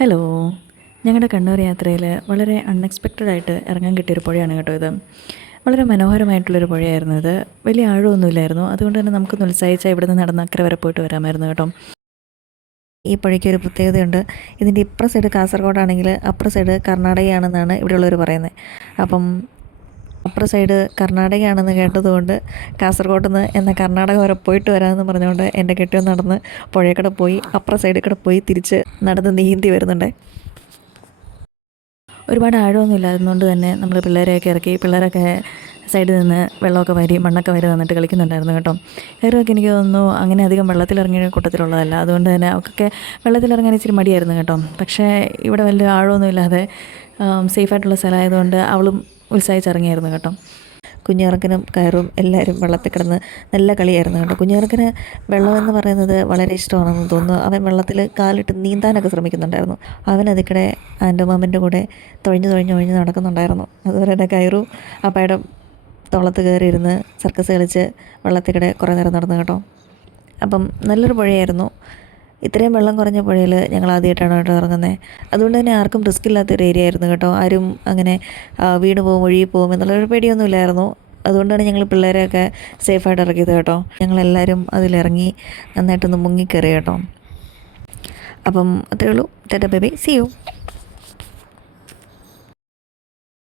Hello. ഞങ്ങളുടെ കണ്ണൂർ യാത്രയിൽ വളരെ അൺഎക്സ്പെക്റ്റഡ് ആയിട്ട് ഇറങ്ങാൻ കിട്ടിയൊരു പുഴയാണ് കേട്ടോ ഇത്. വളരെ മനോഹരമായിട്ടുള്ളൊരു പുഴയായിരുന്നു ഇത്. വലിയ ആഴമൊന്നുമില്ലായിരുന്നു. അതുകൊണ്ട് തന്നെ നമുക്കൊന്ന് ഉത്സാഹിച്ചാൽ ഇവിടെ നിന്ന് നടന്ന് അക്കരെ വരെ പോയിട്ട് വരാമായിരുന്നു കേട്ടോ. ഈ പുഴയ്ക്ക് ഒരു പ്രത്യേകതയുണ്ട്. ഇതിൻ്റെ ഇപ്പുറ സൈഡ് കാസർഗോഡാണെങ്കിൽ അപ്പുറ സൈഡ് കർണാടകയാണെന്നാണ് ഇവിടെയുള്ളവർ പറയുന്നത്. അപ്പം അപ്പുറ സൈഡ് കർണാടകയാണെന്ന് കേട്ടതുകൊണ്ട് കാസർഗോഡ് നിന്ന് എന്നാൽ കർണാടക വരെ പോയിട്ട് വരാമെന്ന് പറഞ്ഞുകൊണ്ട് എൻ്റെ കെട്ടിയോൻ നടന്ന് പുഴയിൽ പോയി അപ്പുറ സൈഡിൽ കൂടെ പോയി തിരിച്ച് നടന്ന് നീന്തി വരുന്നുണ്ട്. ഒരുപാട് ആഴമൊന്നും ഇല്ലായിരുന്നുകൊണ്ട് തന്നെ നമ്മൾ പിള്ളേരെയൊക്കെ ഇറക്കി പിള്ളേരൊക്കെ സൈഡിൽ നിന്ന് വെള്ളമൊക്കെ വാരി മണ്ണൊക്കെ വാരി വന്നിട്ട് കളിക്കുന്നുണ്ടായിരുന്നു കേട്ടോ. കയറുമൊക്കെ എനിക്ക് തോന്നുന്നു അങ്ങനെ അധികം വെള്ളത്തിലിറങ്ങിയ കൂട്ടത്തിലുള്ളതല്ല. അതുകൊണ്ട് തന്നെ അവർക്കൊക്കെ വെള്ളത്തിലിറങ്ങാൻ ഇച്ചിരി മടിയായിരുന്നു കേട്ടോ. പക്ഷേ ഇവിടെ വലിയ ആഴമൊന്നും ഇല്ലാതെ സേഫായിട്ടുള്ള സ്ഥലമായതുകൊണ്ട് അവളും ഉത്സാഹിച്ചിറങ്ങിയായിരുന്നു കേട്ടോ. കുഞ്ഞിറക്കനും കയറും എല്ലാവരും വെള്ളത്തിൽ കിടന്ന് നല്ല കളിയായിരുന്നു കേട്ടോ. കുഞ്ഞിറക്കന് വെള്ളമെന്ന് പറയുന്നത് വളരെ ഇഷ്ടമാണെന്ന് തോന്നുന്നു. അവൻ വെള്ളത്തിൽ കാലിട്ട് നീന്താനൊക്കെ ശ്രമിക്കുന്നുണ്ടായിരുന്നു. അവൻ അതിക്കടെ ആൻറ്റോമാമൻ്റെ കൂടെ തൊഴിഞ്ഞ് നടക്കുന്നുണ്ടായിരുന്നു. അതുപോലെ തന്നെ കയറും അപ്പയുടെ തോളത്ത് കയറിയിരുന്ന് സർക്കസ് കളിച്ച് വെള്ളത്തിൽ കൂടെ കുറേ നേരം നടന്നു കേട്ടോ. അപ്പം നല്ലൊരു പുഴയായിരുന്നു. ഇത്രയും വെള്ളം കുറഞ്ഞ പുഴയിൽ ഞങ്ങൾ ആദ്യമായിട്ടാണ് കേട്ടോ ഇറങ്ങുന്നത്. അതുകൊണ്ട് തന്നെ ആർക്കും റിസ്ക് ഇല്ലാത്തൊരു ഏരിയ ആയിരുന്നു കേട്ടോ. ആരും അങ്ങനെ വീണ് പോകും ഒഴുകി പോകും എന്നുള്ളൊരു പേടിയൊന്നും ഇല്ലായിരുന്നു. അതുകൊണ്ടാണ് ഞങ്ങൾ പിള്ളേരെയൊക്കെ സേഫായിട്ട് ഇറക്കിയത് കേട്ടോ. ഞങ്ങളെല്ലാവരും അതിലിറങ്ങി നന്നായിട്ടൊന്ന് മുങ്ങിക്കയറി കേട്ടോ. അപ്പം അത്രയേ ഉള്ളൂ. Tata bye bye, see U.